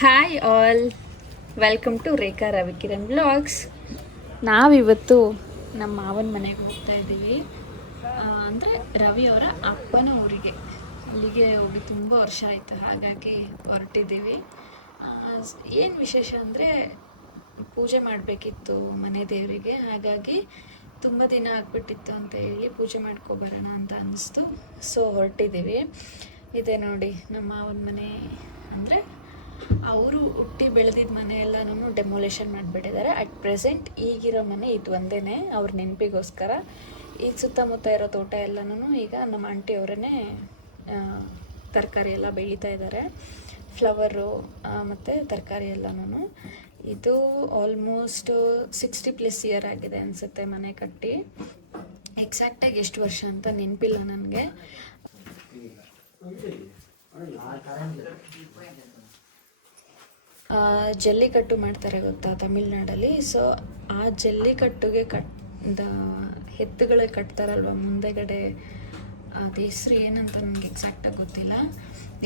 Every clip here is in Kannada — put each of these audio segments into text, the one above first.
Hi all, welcome to Rekha Ravikiran blogs. ನಾವಿವತ್ತು ನಮ್ಮ ಮಾವನ ಮನೆಗೆ ಹೋಗ್ತಾ ಇದ್ದೀವಿ. ಅಂದರೆ ರವಿ ಅವರ ಅಪ್ಪನ ಊರಿಗೆ. ಅಲ್ಲಿಗೆ ಹೋಗಿ ತುಂಬ ವರ್ಷ ಆಯಿತು, ಹಾಗಾಗಿ ಹೊರಟಿದ್ದೀವಿ. ಏನು ವಿಶೇಷ ಅಂದರೆ ಪೂಜೆ ಮಾಡಬೇಕಿತ್ತು ಮನೆ ದೇವರಿಗೆ, ಹಾಗಾಗಿ ತುಂಬ ದಿನ ಆಗಿಬಿಟ್ಟಿತ್ತು ಅಂತ ಹೇಳಿ ಪೂಜೆ ಮಾಡ್ಕೊಬರೋಣ ಅಂತ ಅನ್ನಿಸ್ತು. ಸೊ ಹೊರಟಿದ್ದೀವಿ. ಇದೆ ನೋಡಿ ನಮ್ಮ ಮಾವನ ಮನೆ. ಅಂದರೆ ಅವರು ಹುಟ್ಟಿ ಬೆಳೆದಿದ್ದ ಮನೆ ಎಲ್ಲನೂ ಡೆಮೊಲೇಷನ್ ಮಾಡಿಬಿಟ್ಟಿದ್ದಾರೆ. ಅಟ್ ಪ್ರೆಸೆಂಟ್ ಈಗಿರೋ ಮನೆ ಇದು ಒಂದೇ, ಅವ್ರ ನೆನಪಿಗೋಸ್ಕರ. ಈಗ ಸುತ್ತಮುತ್ತ ಇರೋ ತೋಟ ಎಲ್ಲನೂ ಈಗ ನಮ್ಮ ಆಂಟಿ ಅವರೇ ತರಕಾರಿ ಎಲ್ಲ ಬೆಳೀತಾ ಇದ್ದಾರೆ. ಫ್ಲವರು ಮತ್ತು ತರಕಾರಿ ಎಲ್ಲನೂ. ಇದು ಆಲ್ಮೋಸ್ಟ್ 60+ ಇಯರ್ ಆಗಿದೆ ಅನಿಸುತ್ತೆ ಮನೆ ಕಟ್ಟಿ. ಎಕ್ಸಾಕ್ಟಾಗಿ ಎಷ್ಟು ವರ್ಷ ಅಂತ ನೆನಪಿಲ್ಲ ನನಗೆ. ಜಲ್ಲಿಕಟ್ಟು ಮಾಡ್ತಾರೆ ಗೊತ್ತಾ ತಮಿಳ್ನಾಡಲ್ಲಿ. ಸೊ ಆ ಜಲ್ಲಿಕಟ್ಟುಗೆ ಎತ್ತುಗಳಿಗೆ ಕಟ್ತಾರಲ್ವ ಮುಂದೆಗಡೆ, ಅದು ಹೆಸ್ರು ಏನಂತ ನನಗೆ ಎಕ್ಸಾಕ್ಟಾಗಿ ಗೊತ್ತಿಲ್ಲ.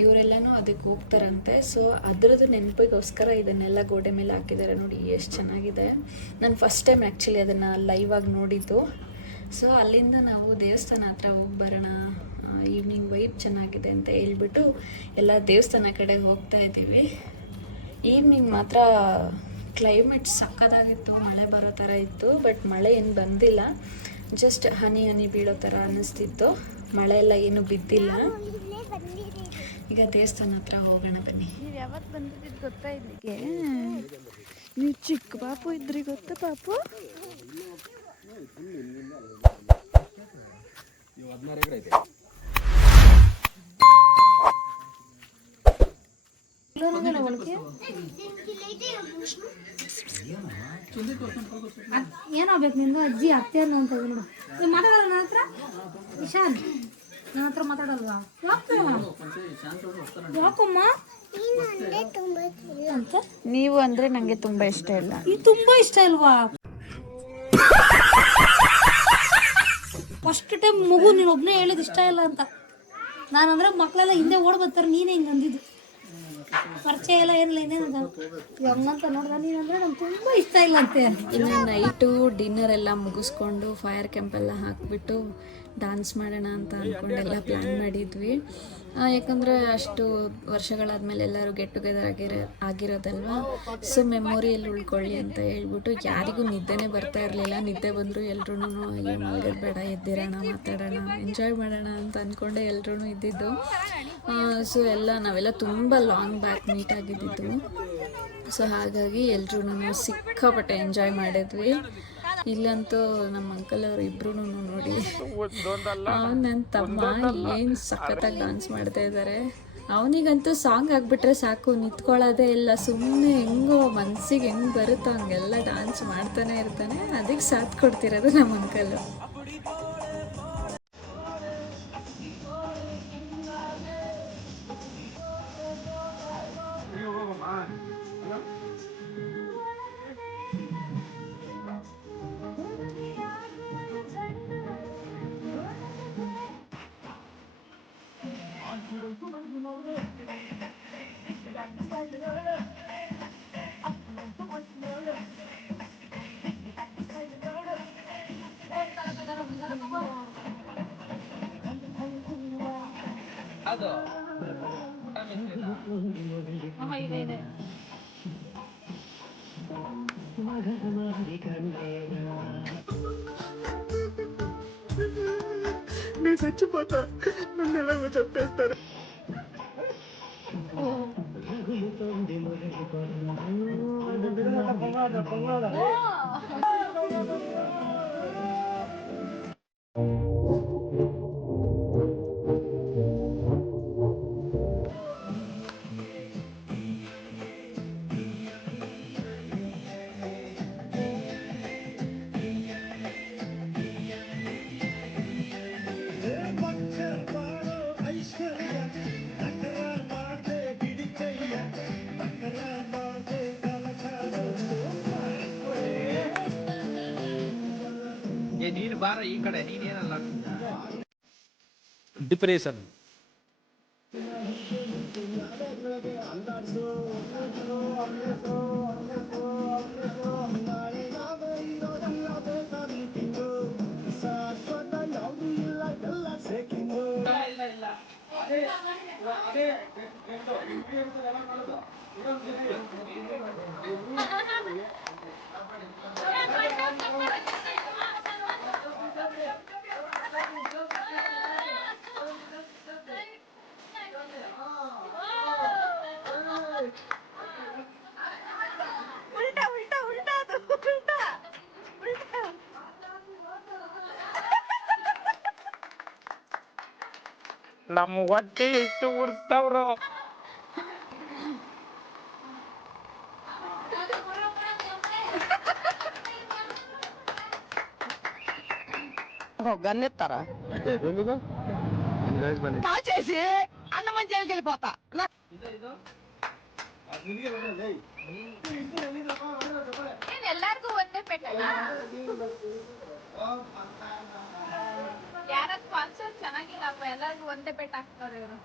ಇವರೆಲ್ಲನೂ ಅದಕ್ಕೆ ಹೋಗ್ತಾರಂತೆ. ಸೊ ಅದರದ್ದು ನೆನಪಿಗೋಸ್ಕರ ಇದನ್ನೆಲ್ಲ ಗೋಡೆ ಮೇಲೆ ಹಾಕಿದ್ದಾರೆ. ನೋಡಿ ಎಷ್ಟು ಚೆನ್ನಾಗಿದೆ. ನಾನು ಫಸ್ಟ್ ಟೈಮ್ ಆ್ಯಕ್ಚುಲಿ ಅದನ್ನು ಲೈವ್ ಆಗಿ ನೋಡಿದ್ದು. ಸೊ ಅಲ್ಲಿಂದ ನಾವು ದೇವಸ್ಥಾನ ಹತ್ರ ಹೋಗಿ ಬರೋಣ, ಈವ್ನಿಂಗ್ ವೈಬ್ ಚೆನ್ನಾಗಿದೆ ಅಂತ ಹೇಳ್ಬಿಟ್ಟು ಎಲ್ಲ ದೇವಸ್ಥಾನ ಕಡೆಗೆ ಹೋಗ್ತಾ ಇದ್ದೀವಿ. ಈವ್ನಿಂಗ್ ಮಾತ್ರ ಕ್ಲೈಮೇಟ್ ಸಕ್ಕತ್ತಾಗಿತ್ತು, ಮಳೆ ಬರೋ ಥರ ಇತ್ತು. ಬಟ್ ಮಳೆ ಏನು ಬಂದಿಲ್ಲ, ಜಸ್ಟ್ ಹನಿ ಹನಿ ಬೀಳೋ ಥರ ಅನ್ನಿಸ್ತಿತ್ತು. ಮಳೆ ಎಲ್ಲ ಏನು ಬಿದ್ದಿಲ್ಲ. ಈಗ ದೇವಸ್ಥಾನ ಹತ್ರ ಹೋಗೋಣ ಬನ್ನಿ. ನೀವು ಯಾವತ್ತು ಬಂದಿದ್ದು ಗೊತ್ತಾ ಇಲ್ಲಿಗೆ? ನೀವು ಚಿಕ್ಕ ಪಾಪು ಇದ್ರಿ ಗೊತ್ತಾ ಪಾಪು? ಏನಾಗ್ಬೇಕು ನಿಂದು ಅಜ್ಜಿ ಅತ್ತೆ ಅನ್ನೋ ಅಂತ ನೋಡು. ನೀವು ಮಾತಾಡೋಲ್ಲ ನನ್ನ ಹತ್ರ? ಇಶಾನ್ ನನ್ನ ಹತ್ರ ಮಾತಾಡಲ್ವಾ? ಯಾಕಮ್ಮ ಅಂತ? ನೀವು ಅಂದರೆ ನನಗೆ ತುಂಬ ಇಷ್ಟ ಇಲ್ಲ. ಇದು ತುಂಬ ಇಷ್ಟ ಇಲ್ವಾ? ಫಸ್ಟ್ ಟೈಮ್ ಮಗು ನೀನು ಒಬ್ಬನೇ ಹೇಳಿದ್ದು ಇಷ್ಟ ಇಲ್ಲ ಅಂತ. ನಾನಂದ್ರೆ ಮಕ್ಕಳೆಲ್ಲ ಹಿಂದೆ ಓಡ್ ಬರ್ತಾರೆ, ನೀನೇ ಹಿಂಗೆ ಅಂದಿದ್ದು. ಪರಿಚಯ ಎಲ್ಲ ಏನಿಲ್ಲ, ಇನ್ನೇನಂತ ಹಂಗಂತ ನೋಡ್ದ ನೀನಂದ್ರೆ ನಂಗೆ ತುಂಬ ಇಷ್ಟ ಇಲ್ಲ ಅಂತೆ. ಇನ್ನು ನೈಟು ಡಿನ್ನರ್ ಎಲ್ಲ ಮುಗಿಸ್ಕೊಂಡು ಫೈರ್ ಕ್ಯಾಂಪ್ ಎಲ್ಲ ಹಾಕಿಬಿಟ್ಟು ಡ್ಯಾನ್ಸ್ ಮಾಡೋಣ ಅಂತ ಅಂದ್ಕೊಂಡೆಲ್ಲ ಪ್ಲ್ಯಾನ್ ಮಾಡಿದ್ವಿ. ಯಾಕಂದರೆ ಅಷ್ಟು ವರ್ಷಗಳಾದಮೇಲೆ ಎಲ್ಲರೂ ಗೆಟ್ ಟುಗೆದರ್ ಆಗಿರೋದಲ್ವ. ಸೊ ಮೆಮೊರಿಯಲ್ಲಿ ಉಳ್ಕೊಳ್ಳಿ ಅಂತ ಹೇಳ್ಬಿಟ್ಟು ಯಾರಿಗೂ ನಿದ್ದೆನೇ ಬರ್ತಾ ಇರಲಿಲ್ಲ. ನಿದ್ದೆ ಬಂದರೂ ಎಲ್ರೂ ಅಯ್ಯೋ ಮಲ್ಗೋದು ಬೇಡ, ಎದ್ದಿರೋಣ, ಮಾತಾಡೋಣ, ಎಂಜಾಯ್ ಮಾಡೋಣ ಅಂತ ಅಂದ್ಕೊಂಡೆ ಎಲ್ಲರೂ ಇದ್ದಿದ್ದು. ಸೊ ನಾವೆಲ್ಲ ತುಂಬ ಲಾಂಗ್ ಬ್ಯಾಕ್ ಮೀಟ್ ಆಗಿದ್ದಿದ್ದು. ಸೊ ಹಾಗಾಗಿ ಎಲ್ರೂ ಸಿಕ್ಕಾಪಟ್ಟೆ ಎಂಜಾಯ್ ಮಾಡಿದ್ವಿ. ಇಲ್ಲಂತೂ ನಮ್ಮ ಅಂಕಲ್ ಅವರು ಇಬ್ರು ನೋಡಿ, ನನ್ನ ತಮ್ಮ ಏನು ಸಖತ್ತಾಗಿ ಡಾನ್ಸ್ ಮಾಡ್ತಾ ಇದ್ದಾರೆ. ಅವನಿಗಂತೂ ಸಾಂಗ್ ಆಗಿಬಿಟ್ರೆ ಸಾಕು, ನಿಂತ್ಕೊಳ್ಳೋದೇ ಇಲ್ಲ, ಸುಮ್ಮನೆ ಹೆಂಗೋ ಮನಸ್ಸಿಗೆ ಹೆಂಗೆ ಬರುತ್ತೋ ಹಂಗೆಲ್ಲ ಡ್ಯಾನ್ಸ್ ಮಾಡ್ತಾನೆ ಇರ್ತಾನೆ. ಅದಕ್ಕೆ ಸಾಥ್ ಕೊಡ್ತಿರೋದು ನಮ್ಮ ಅಂಕಲು. నేను చచ్చిపోతా, నన్ను ఎలాగో చెప్పేస్తారు. ನೀನು ಬಾರ ಈ ಕಡೆ, ನೀನೇನಲ್ಲ ಡಿಪ್ರೆಷನ್. ನಮ್ಮ ಹೊಟ್ಟೆ ಎಷ್ಟು ಉರ್ಸ್ತಾವ್ರು. గన్నెత్తార చేసి అన్న మంచి వెళ్ళిపోతా. ಎಲ್ಲಾರ್ಗು ಒಂದೇ ಪೆಟ್ಟಲ್ಲ ಯಾರ ಸ್ಪಾನ್ಸರ್ ಚೆನ್ನಾಗಿಲ್ಲಪ್ಪ, ಎಲ್ಲಾರ್ಗು ಒಂದೇ ಪೆಟ್ಟ ಹಾಕ್ತಾರೆ ಇವರು.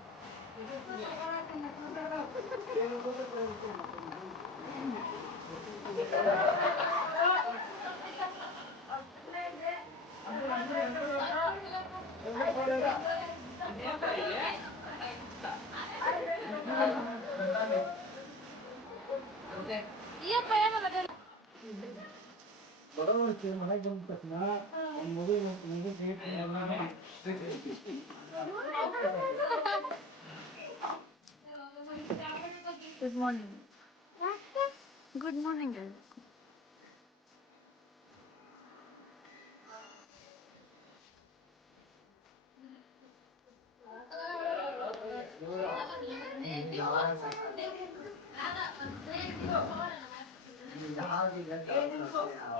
Good morning. Good morning.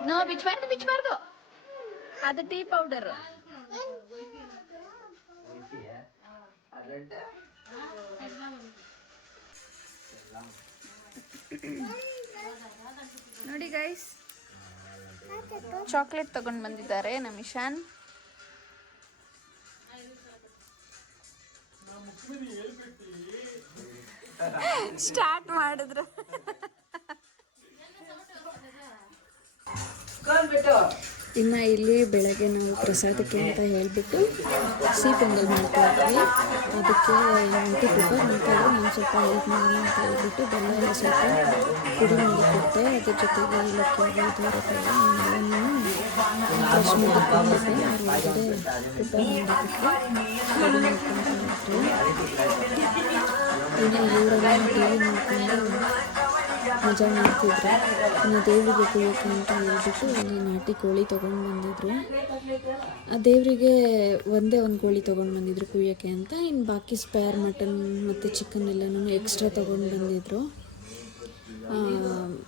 No, ಬಿಚ್ಚಬಾರ್ದು. ಅದು ಟೀ ಪೌಡರ್. ನೋಡಿ ಗೈಸ್, ಚಾಕ್ಲೇಟ್ ತಗೊಂಡ್ ಬಂದಿದ್ದಾರೆ ನಮ್ಮ ಇಶಾನ್. ಸ್ಟಾರ್ಟ್ ಮಾಡಿದ್ರು. ಇನ್ನು ಇಲ್ಲಿ ಬೆಳಗ್ಗೆ ನಾವು ಪ್ರಸಾದಕ್ಕೆ ಅಂತ ಹೇಳಿಬಿಟ್ಟು ಸಿಹಿ ಪೊಂಗಲ್ ಮಾಡ್ತಾ ಇದ್ವಿ. ಅದಕ್ಕೆ ಆಂಟಿ ಪ್ರಿಪೇರ್ ಮಾಡ್ತಾಯಿದ್ರು. ನಾನು ಸ್ವಲ್ಪ ಹೆಲ್ಪ್ ಮಾಡೋಣ ಅಂತ ಹೇಳ್ಬಿಟ್ಟು ಬೆಲ್ಲ ಎಲ್ಲ ಸ್ವಲ್ಪ ಪುಡಿ ಮಾಡಿ ಕೊಟ್ಟೆ. ಅದ್ರ ಜೊತೆಗೆ ಏಲಕ್ಕಿ ದೂರಕ್ಕೆಲ್ಲ ಬ್ರಷ್ ಮಾಡಿಕೊಂಡಿದ್ದೆ. ಅವ್ರ ಒಳಗಡೆ ಪ್ರಿಪೇರ್ ಮಾಡಿಬಿಟ್ಟು ರೆಡಿ ಮಾಡ್ಕೊಂಡು ಇನ್ನು ಇವರೆಲ್ಲ ಟಿ ವಿ ನೋಡ್ಕೊಂಡು ಮಜಾ ಮಾಡ್ತಿದ್ರು. ಇನ್ನು ದೇವರಿಗೆ ಕುಯ್ಯೋಕೆ ಅಂತ ಹೇಳ್ಬಿಟ್ಟು ಅಲ್ಲಿ ನಾಟಿ ಕೋಳಿ ತೊಗೊಂಡು ಬಂದಿದ್ರು. ಆ ದೇವರಿಗೆ ಒಂದೇ ಒಂದು ಕೋಳಿ ತೊಗೊಂಡು ಬಂದಿದ್ರು ಕುಯ್ಯೋಕ್ಕೆ ಅಂತ. ಇನ್ನು ಬಾಕಿ ಸ್ಪೇರ್ ಮಟನ್ ಮತ್ತು ಚಿಕನ್ ಎಲ್ಲನೂ ಎಕ್ಸ್ಟ್ರಾ ತೊಗೊಂಡು ಬಂದಿದ್ರು.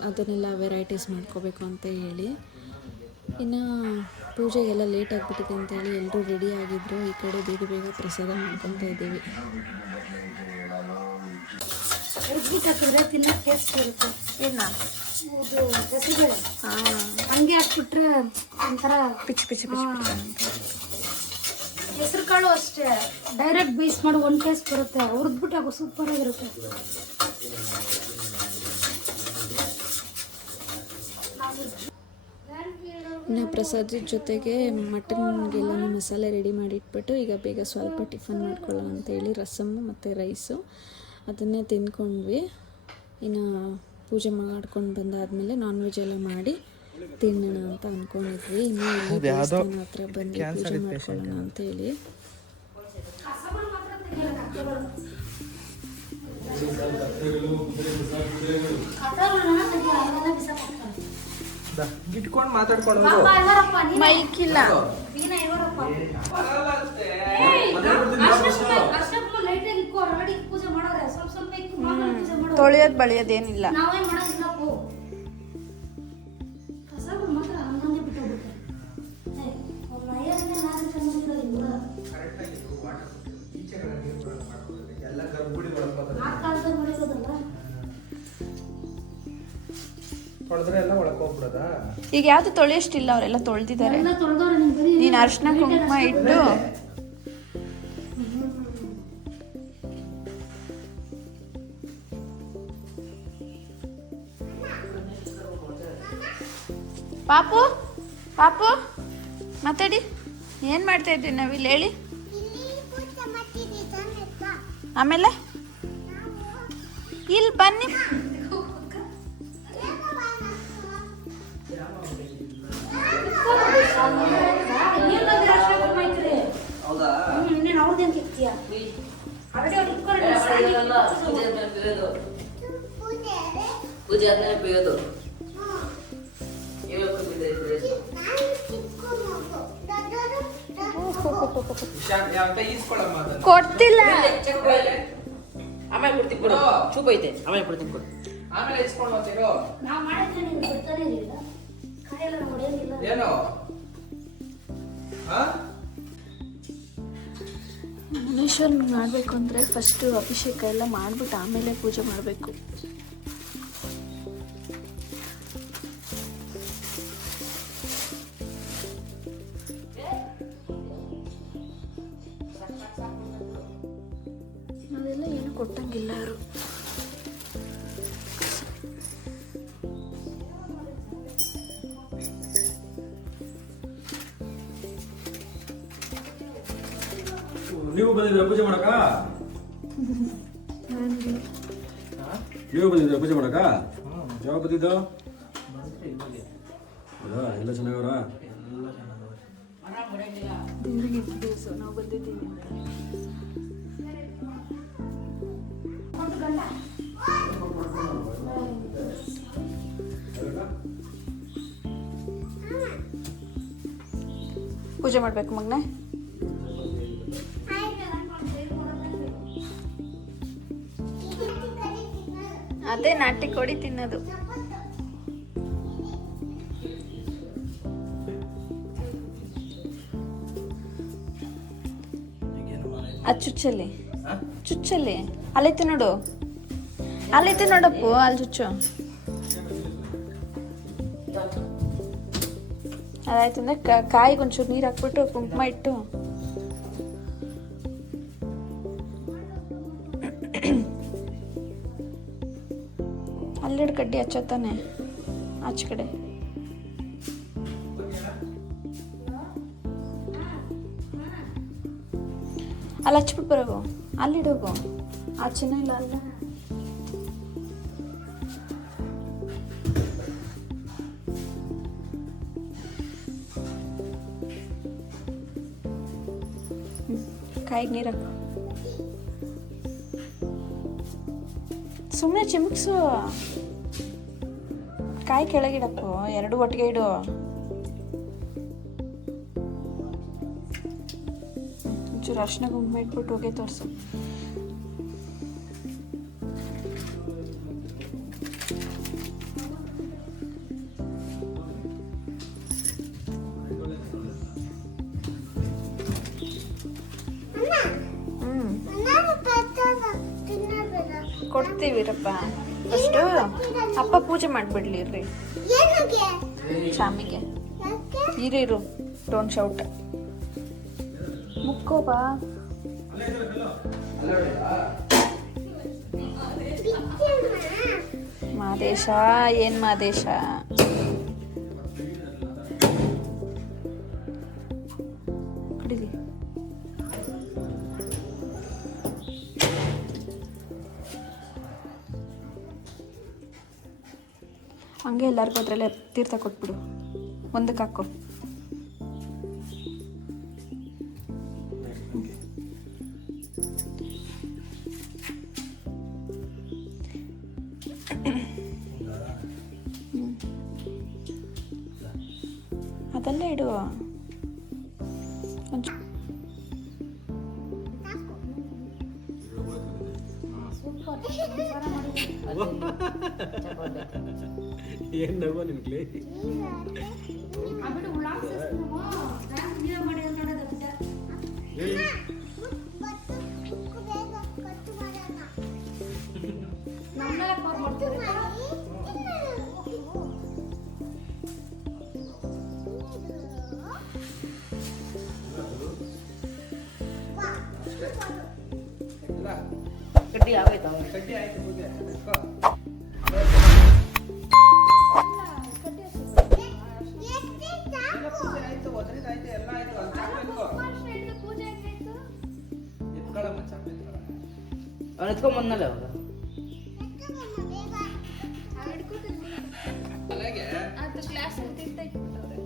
ಅದನ್ನೆಲ್ಲ ವೆರೈಟೀಸ್ ಮಾಡ್ಕೋಬೇಕು ಅಂತ ಹೇಳಿ. ಇನ್ನು ಪೂಜೆಗೆಲ್ಲ ಲೇಟ್ ಆಗಿಬಿಟ್ಟಿದೆ ಅಂತೇಳಿ ಎಲ್ಲರೂ ರೆಡಿ ಆಗಿದ್ರು. ಈ ಕಡೆ ಬೇಗ ಬೇಗ ಪ್ರಸಾದ ಮಾಡ್ಕೊತಾ ಇದ್ದೀವಿ. ಉರ್ಬಿಟ್ಟು ಹಾಕಿದ್ರೆ ತಿನ್ನಕ್ಕೆ ಟೇಸ್ಟ್ ಬರುತ್ತೆ. ಏನು ಇದು ಗಸಿಬೇಳೆ ಹಂಗೆ ಹಾಕ್ಬಿಟ್ರೆ ಒಂಥರ ಪಿಚ್. ಹೆಸರು ಕಾಳು ಅಷ್ಟೇ, ಡೈರೆಕ್ಟ್ ಬೇಯಿಸ್ ಮಾಡಿ ಒಂದು ಟೇಸ್ಟ್ ಬರುತ್ತೆ. ಹುರಿದ್ಬಿಟ್ಟು ಹಾಕೋ ಸೂಪರ್ ಆಗಿರುತ್ತೆ. ಇನ್ನು ಪ್ರಸಾದದ ಜೊತೆಗೆ ಮಟನ್ಗೆಲ್ಲನೂ ಮಸಾಲೆ ರೆಡಿ ಮಾಡಿ ಇಟ್ಬಿಟ್ಟು ಈಗ ಬೇಗ ಸ್ವಲ್ಪ ಟಿಫನ್ ಮಾಡ್ಕೊಳ್ಳೋಣ ಅಂತೇಳಿ ರಸಮ್ಮು ಮತ್ತು ರೈಸು ಅದನ್ನೇ ತಿಂದ್ಕೊಂಡ್ವಿ. ಇನ್ನು ಪೂಜೆ ಮಾಡ್ಕೊಂಡು ಬಂದಾದಮೇಲೆ ನಾನ್ ವೆಜ್ ಎಲ್ಲ ಮಾಡಿ ತಿನ್ನೋಣ ಅಂತ ಅಂದ್ಕೊಂಡಿದ್ವಿ. ಇನ್ನು ಇಲ್ಲಿ ದೇವಸ್ಥಾನ ಹತ್ರ ಬಂದು ಪೂಜೆ ಮಾಡ್ಕೊಳ್ಳೋಣ ಅಂತೇಳಿ. ಇಟ್ಕೊಂಡು ಮಾತಾಡ್ಕೊಂಡು ಮೈಕ್ ಇಲ್ಲ. ತೊಳೆಯೋದು ಬಳಿಯೋದೇನಿಲ್ಲ. ಈಗ ಯಾವ್ದು ತೊಳೆಯಷ್ಟಿಲ್ಲ, ಅವರೆಲ್ಲ ತೊಳೆದಿದ್ದಾರೆ. ನೀನು ಅರ್ಶಿನ ಕುಂಕುಮ ಇಟ್ಟು ಪಾಪು ಪಾಪು ಮಾತಾಡಿ. ಏನು ಮಾಡ್ತಾ ಇದ್ದೀವಿ ನಾವಿಲ್ಲಿ ಹೇಳಿ. ಆಮೇಲೆ ಇಲ್ಲಿ ಬನ್ನಿ. ಪೂಜೆ ಆದ್ಮೇಲೆ ಬೇಯೋದು. ಕೊಡ್ತಿಲ್ಲ. ಆಮೇಲೆ ಕೊಡ್ತೀನಿ ಕೊಡು. ಚೂಪ್ ಐತೆ ಆಮೇಲೆ ಕೊಡ್ತೀನಿ ಕೊಡು. ಆಮೇಲೆ ಇಸ್ಕೊಂಡು ಹೋಗ್ತೀರೋ ನಾವು ಮಾಡಿದ್ರೆ ನೀವು ಬಿಡ್ತಾನೆ ಇರಲಿಲ್ಲ. ಕಾಯೆಲ್ಲ ನಾವು ಹೊಡೆಯೋದಿಲ್ಲ. ಏನು ಮುನೇಶ್ವರನಿಗೆ ಮಾಡಬೇಕು ಅಂದರೆ ಫಸ್ಟು ಅಭಿಷೇಕ ಎಲ್ಲ ಮಾಡಿಬಿಟ್ಟು ಆಮೇಲೆ ಪೂಜೆ ಮಾಡಬೇಕು. ಅದೆಲ್ಲ ಏನು ಕೊಟ್ಟಂಗಿಲ್ಲ ಅವರು. ನೀವು ಬಂದಿದ್ದೀರಾ ಪೂಜೆ ಮಾಡಕ? ನೀವು ಬಂದಿದ್ದೀರಾ ಪೂಜೆ ಮಾಡಕ? ಯಾವಾಗ ಬಂದಿದ್ದ? ಹೌದಾ? ಎಲ್ಲ ಚೆನ್ನಾಗವ್ರ? ದೇವರಿಗೆ ದಿವಸ ನಾವು ಬಂದಿದ್ದೀವಿ. ಪೂಜೆ ಮಾಡಬೇಕು ಮಗನೇ. ಅದೇ ನಾಟಿ ಕೋಳಿ ತಿನ್ನೋದು. ಅದು ಚುಚ್ಚಲ್ಲಿ ಚುಚ್ಚಲ್ಲಿ ಅಲ್ಲೈತೆ ನೋಡು, ಅಲ್ಲೈತೆ ನೋಡಪ್ಪು, ಅಲ್ಲಿ ಚುಚ್ಚು. ಅದಾಯ್ತು ಅಂದ್ರೆ ಕಾಯಿಗೆ ಒಂಚೂರು ನೀರು ಹಾಕ್ಬಿಟ್ಟು ಕುಂಕುಮ ಇಟ್ಟು ಅಲ್ಲೆರಡು ಕಡ್ಡಿ ಹಚ್ಚೋತಾನೆ ಆಚೆ ಕಡೆ. ಅಲ್ಲಿ ಹಚ್ಬಿಟ್ಟು ಬರೋಗು, ಅಲ್ಲಿಡೋಗು. ಆಚೆನೂ ಇಲ್ಲ ಅಲ್ಲ. ಕಾಯಿಗೆ ನೀರು ಹಾಕು. ಸುಮ್ಮನೆ ಚಿಮುಕ್ಸು. ಕಾಯಿ ಕೆಳಗಿಡಪ್ಪು, ಎರಡು ಒಟ್ಟಿಗೆ ಇಡು. ಒಂಚೂರು ಅರ್ಶಿನ ಕುಂಕುಮ ಇಟ್ಬಿಟ್ಟು ಹೋಗಿ ತೋರಿಸು. ಕೊಡ್ತೀವಿರಪ್ಪ. ಫಸ್ಟು ಅಪ್ಪ ಪೂಜೆ ಮಾಡಿಬಿಡ್ಲಿ ಇರ್ರಿ. ಸ್ವಾಮಿಗೆ ಇರು, ಡೋಂಟ್ ಶೌಟ್. ಮುಕ್ಕೋ ಬಾ. ಮಾದೇಶ ಏನ್ ಮಾದೇಶ? ಕುಡಿಲಿ. ಹಂಗೆ ಎಲ್ಲರಿಗೂ ಅದರಲ್ಲೇ ತೀರ್ಥ ಕೊಟ್ಬಿಡು. ಒಂದಕ್ಕೆ ಹಾಕೋ. ಅದಲ್ಲೇ ಇಡು. ಏನ್ ನಗು ನಿನ್ಗೆ? ಕಡ್ಡಿ ಆಗೋಯ್ತು. ಕಡ್ಡಿ ಆಯ್ತು ಪೂಜೆ. ಬಂದಲ್ಲ ಅವಾಗ ಅದು ಗ್ಲಾಸ್ ಅಂತ ಇಟ್ಬಿಟ್ಟವ್ರೆ.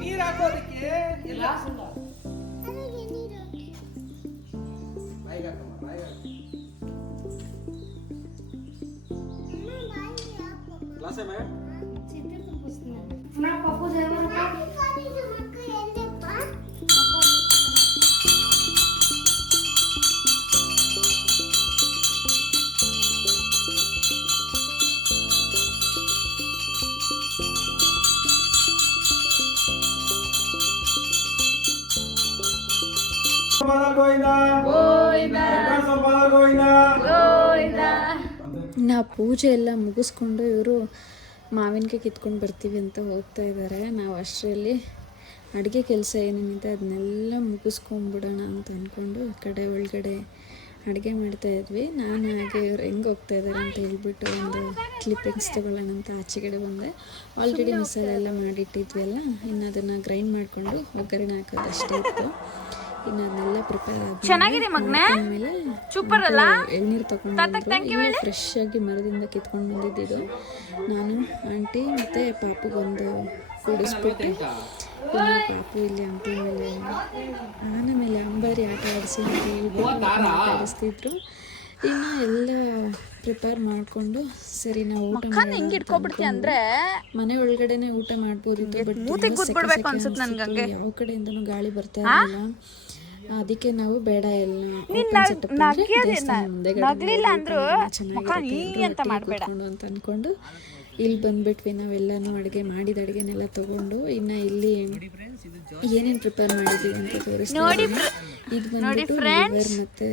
ನೀರ್ ಹಾಕೋದಕ್ಕೆ ಎಲ್ಲ क्लास है मैं ನಾ ಪೂಜೆ ಎಲ್ಲ ಮುಗಿಸ್ಕೊಂಡು ಇವರು ಮಾವಿನಕಾಯಿ ಕಿತ್ಕೊಂಡು ಬರ್ತೀವಿ ಅಂತ ಹೋಗ್ತಾ ಇದ್ದಾರೆ. ನಾವು ಅಷ್ಟರಲ್ಲಿ ಅಡುಗೆ ಕೆಲಸ ಏನೇನಿದೆ ಅದನ್ನೆಲ್ಲ ಮುಗಿಸ್ಕೊಂಡ್ಬಿಡೋಣ ಅಂತ ಅಂದ್ಕೊಂಡು ಈ ಕಡೆ ಒಳಗಡೆ ಅಡುಗೆ ಮಾಡ್ತಾಯಿದ್ವಿ. ನಾನು ಹಾಗೆ ಇವ್ರು ಹೆಂಗೆ ಹೋಗ್ತಾ ಇದ್ದಾರೆ ಅಂತ ಹೇಳ್ಬಿಟ್ಟು ಒಂದು ಕ್ಲಿಪ್ಪಿಂಗ್ಸ್ ತೊಗೊಳ್ಳೋಣ ಅಂತ ಆಚೆ ಕಡೆ ಬಂದೆ. ಆಲ್ರೆಡಿ ಮಸಾಲೆ ಎಲ್ಲ ಮಾಡಿಟ್ಟಿದ್ವಿ ಅಲ್ಲ, ಇನ್ನು ಅದನ್ನು ಗ್ರೈಂಡ್ ಮಾಡಿಕೊಂಡು ಒಗ್ಗರಣೆ ಹಾಕೋದು ಅಷ್ಟೇ ಇತ್ತು. ಇನ್ನು ಅದನ್ನೆಲ್ಲ ಪ್ರಿಪೇರ್ ಆದ್ಮೇಲೆ ಎಳ್ನೀರು ತಗೊಂಡು ಫ್ರೆಶ್ ಆಗಿ ಮರದಿಂದ ಕಿತ್ಕೊಂಡು ಬಂದಿದ್ದು ನಾನು, ಆಂಟಿ ಮತ್ತು ಪಾಪುಗೊಂದು ಕುಡಿಸ್ಬಿಟ್ಟು ಪಾಪು ಇಲ್ಲಿ ಆಂಟಿ ಮೇಲೆ ಆನ ಮೇಲೆ ಅಂಬಾರಿ ಆಟ ಆಡಿಸಿ ಅಂತ ಹೇಳ್ಬಿಟ್ಟು ಆಟ ಆಡಿಸ್ತಿದ್ರು. ಇನ್ನು ಎಲ್ಲ ಪ್ರಿಪೇರ್ ಮಾಡಿಕೊಂಡು ಸರಿ ನಾವು ಊಟ ಅಂದರೆ ಮನೆ ಒಳಗಡೆನೆ ಊಟ ಮಾಡ್ಬೋದಿತ್ತು. ಬಟ್ ಯಾವ ಕಡೆಯಿಂದನೂ ಗಾಳಿ ಬರ್ತಾ ಇರಲಿಲ್ಲ. ಅದಕ್ಕೆ ನಾವು ಬೇಡ ಎಲ್ಲ ಅಂತ ಅಂದ್ಕೊಂಡು ಇಲ್ಲಿ ಬಂದ್ಬಿಟ್ವಿ. ನಾವೆಲ್ಲನೂ ಅಡುಗೆ ಮಾಡಿದ ಅಡುಗೆನೆಲ್ಲ ತೊಗೊಂಡು ಇನ್ನು ಇಲ್ಲಿ ಏನೇನು ಪ್ರಿಪೇರ್ ಮಾಡಿದ್ದೀವಿ ಅಂತ ತೋರಿಸ್ತೀವಿ. ಇದು ಬಂದ್ಬಿಟ್ಟು ಲಿವರ್ ಮತ್ತು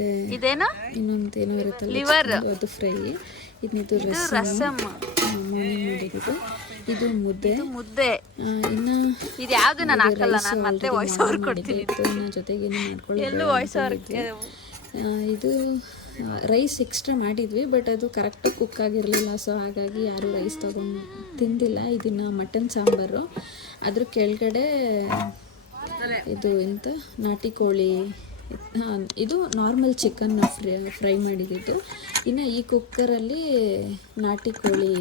ಇನ್ನೊಂದು ಏನೋ ಇರುತ್ತಲ್ಲ ಅದು ಫ್ರೈ. ಇದು ರಸಮ್ ಮಾರ್ನಿಂಗ್ ಮಾಡಿದ್ದು. ಇದು ಮುದ್ದೆ ಇನ್ನು ಇದು ಯಾವುದು ನಾನು ಹಾಕಲ್ಲ, ನಾನು ಮತ್ತೆ ವಾಯ್ಸ್ ಓವರ್ ಕೊಡ್ತೀನಿ. ಇನ್ನು ಜೊತೆಗೆ ಇದು ರೈಸ್ ಎಕ್ಸ್ಟ್ರಾ ಮಾಡಿದ್ವಿ, ಬಟ್ ಅದು ಕರೆಕ್ಟಾಗಿ ಕುಕ್ ಆಗಿರಲಿಲ್ಲ. ಸೊ ಹಾಗಾಗಿ ಯಾರು ರೈಸ್ ತೊಗೊಂಡು ತಿಂದಿಲ್ಲ. ಇದನ್ನು ಮಟನ್ ಸಾಂಬಾರು, ಅದ್ರ ಕೆಳಗಡೆ ಇದು ಎಂತ ನಾಟಿ ಕೋಳಿ, ಇದು ನಾರ್ಮಲ್ ಚಿಕನ್ ಫ್ರೈ ಮಾಡಿದ್ದು. ಇನ್ನು ಈ ಕುಕ್ಕರಲ್ಲಿ ನಾಟಿ ಕೋಳಿ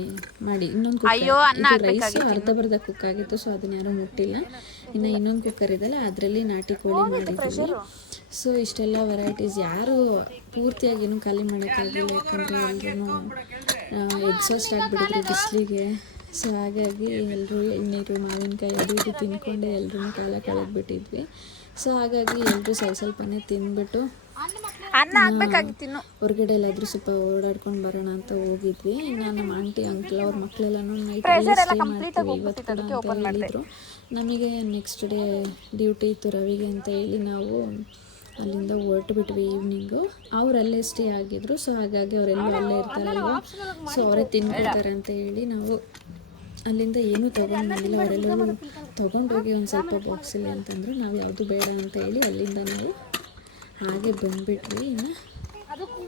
ಮಾಡಿ ಇನ್ನೊಂದು ರೈಸ್ ಅರ್ಧ ಕುಕ್ ಆಗಿತ್ತು. ಸೊ ಅದನ್ನ ಯಾರೂ ಮುಟ್ಟಿಲ್ಲ. ಇನ್ನು ಇನ್ನೊಂದು ಕುಕ್ಕರ್ ಇದೆಲ್ಲ ಅದರಲ್ಲಿ ನಾಟಿ ಕೋಳಿ ಮಾಡಿದ್ದೀವಿ. ಸೊ ಇಷ್ಟೆಲ್ಲ ವೆರೈಟೀಸ್ ಯಾರು ಪೂರ್ತಿಯಾಗಿ ಏನೂ ಖಾಲಿ ಮಾಡೋಕ್ಕಾಗಿಲ್ಲ, ಯಾಕಂದರೆ ಎಲ್ಲರೂ ಎಕ್ಸಾಸ್ಟ್ ಆಗಿಬಿಟ್ಟಿದ್ರು ಬಿಸಿಲಿಗೆ. ಸೊ ಹಾಗಾಗಿ ಎಲ್ಲರೂ ಎಳ್ನೀರು ಮಾವಿನಕಾಯಿ ಅದು ಇದು ತಿಂದ್ಕೊಂಡೆ ಎಲ್ಲರೂ ಕಾಲ ಕಳೆದ್ಬಿಟ್ಟಿದ್ವಿ. ಸೊ ಹಾಗಾಗಿ ಎಲ್ಲರೂ ಸ್ವಲ್ಪನೇ ತಿಂದ್ಬಿಟ್ಟು ಹೊರಗಡೆ ಎಲ್ಲಾದರೂ ಸ್ವಲ್ಪ ಓಡಾಡ್ಕೊಂಡು ಬರೋಣ ಅಂತ ಹೋಗಿದ್ವಿ. ಇನ್ನು ನಮ್ಮ ಆಂಟಿ ಅಂಕಲ್ ಅವ್ರ ಮಕ್ಕಳೆಲ್ಲನೂ ನೈಟ್ ಸ್ಟೇ ಮಾಡ್ತೀವಿ ಇವತ್ತು ಕೂಡ ಅಂತ ಹೇಳಿದರು. ನಮಗೆ ನೆಕ್ಸ್ಟ್ ಡೇ ಡ್ಯೂಟಿ ಇತ್ತು ರವಿಗೆ ಅಂತ ಹೇಳಿ ನಾವು ಅಲ್ಲಿಂದ ಹೊರಟುಬಿಟ್ವಿ ಈವ್ನಿಂಗು. ಅವ್ರು ಅಲ್ಲೇ ಸ್ಟೇ ಆಗಿದ್ರು. ಸೊ ಹಾಗಾಗಿ ಅವರೆಲ್ಲೂ ಅಲ್ಲೇ ಇರ್ತಾರಲ್ವ, ಸೊ ಅವರೇ ತಿನ್ಕೊಳ್ತಾರೆ ಅಂತ ಹೇಳಿ ನಾವು ಅಲ್ಲಿಂದ ಏನೂ ತೊಗೊಂಡಿಲ್ಲ. ಅವರೆಲ್ಲರೂ ತೊಗೊಂಡೋಗಿ ಒಂದು ಸ್ವಲ್ಪ ಬಾಕ್ಸಲ್ಲಿ ಅಂತಂದರು. ನಾವು ಯಾವುದು ಬೇಡ ಅಂತ ಹೇಳಿ ಅಲ್ಲಿಂದ ನಾವು ಹಾಗೆ ಬಂದುಬಿಟ್ವಿ. ಇನ್ನು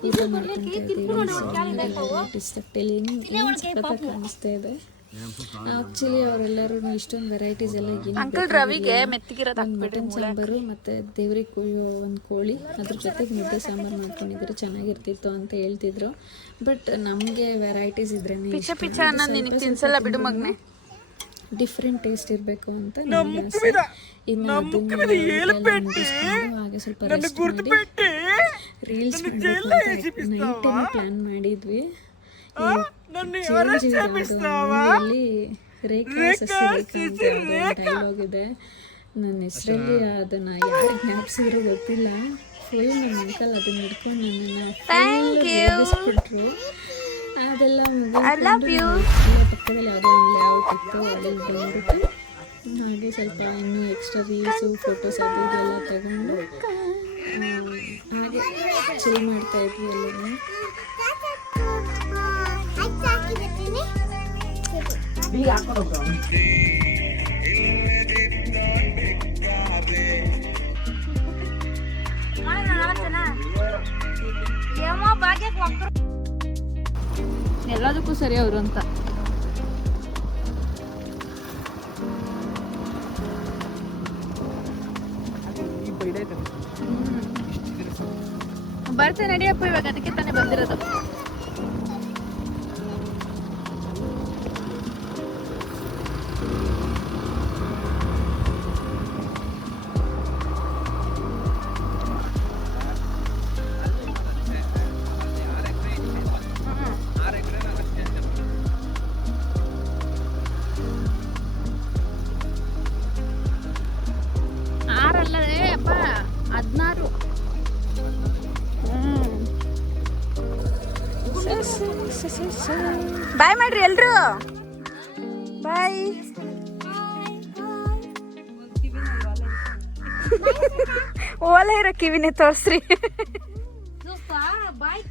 ಊಟ ಮಾಡ್ಕೊತಾ ಇದ್ದೀವಿ. ಏನು ಸಖತ್ತಾಗಿ ಕಾಣಿಸ್ತಾ ಇದೆ. ಆ್ಯಕ್ಚುಲಿ ಅವರೆಲ್ಲರೂ ಇಷ್ಟೊಂದು ವೆರೈಟೀಸ್ ಎಲ್ಲ ಮಟನ್ ಸಾಂಬಾರು ಮತ್ತು ದೇವ್ರಿಗೆ ಕೊಯ್ಯೋ ಒಂದು ಕೋಳಿ, ಅದ್ರ ಜೊತೆಗೆ ಮುದ್ದೆ ಸಾಂಬಾರು ಮಾಡ್ಕೊಂಡಿದ್ರು, ಚೆನ್ನಾಗಿರ್ತಿತ್ತು ಅಂತ ಹೇಳ್ತಿದ್ರು. ಬಟ್ ನಮಗೆ ವೆರೈಟೀಸ್ ಇದ್ರೇ ಡಿಫ್ರೆಂಟ್ ಟೇಸ್ಟ್ ಇರಬೇಕು ಅಂತ ಇನ್ನು ಹಾಗೆ ಸ್ವಲ್ಪ ರೆಸ್ಟ್ ಮಾಡಿ ರೀಲ್ಸ್ ನೈಟೇನೆ ಪ್ಲ್ಯಾನ್ ಮಾಡಿದ್ವಿ. ಅಲ್ಲಿ ರೇಖಾ ಸಸ್ಯ ರೇಖಾ ಅಂತ ಡೈಲಾಗ್ ಇದೆ. ನನ್ನ ಹೆಸರಲ್ಲಿ ಅದನ್ನು ಯಾರು ಜ್ಞಾಪಿಸಿದ್ರು ಗೊತ್ತಿಲ್ಲ. ಫುಲ್ ನಮ್ಮ ಅಂಕಲ್ ಅದನ್ನ ಹಿಡ್ಕೊಂಡು ನನ್ನನ್ನು ಫುಲ್ ಅದೆಲ್ಲ ಪಕ್ಕದಲ್ಲಿ ಯಾವುದೋ ಒಂದು ಲೇಔಟ್ ಇತ್ತು, ಅಲ್ಲಿ ಬಂದ್ಬಿಟ್ಟು ಹಾಗೆ ಸ್ವಲ್ಪ ಇನ್ನೂ ಎಕ್ಸ್ಟ್ರಾ ರೀಲ್ಸು ಫೋಟೋಸ್ ಅದು ಇದೆಲ್ಲ ತಗೊಂಡು ಹಾಗೆ ಚಿಲ್ ಮಾಡ್ತಾಯಿದ್ವಿ ಎಲ್ಲರೂ. ಎಲ್ಲದಕ್ಕೂ ಸರಿ ಅವರು ಅಂತ. ಬರ್ತೆ ನಡಿಯಪ್ಪ, ಇವಾಗ ಅದಕ್ಕೆ ತಾನೇ ಬಂದಿರೋದು. ಆರಲ್ಲದೆ ಅಪ್ಪ 16. ಬಾಯ್ ಮಾಡ್ರಿ ಎಲ್ರು, ಬಾಯ್. ಓಲೆ ಇರೋ ಕಿವಿನೇ ತೋರ್ಸ್ರಿ. ಬಾಯ್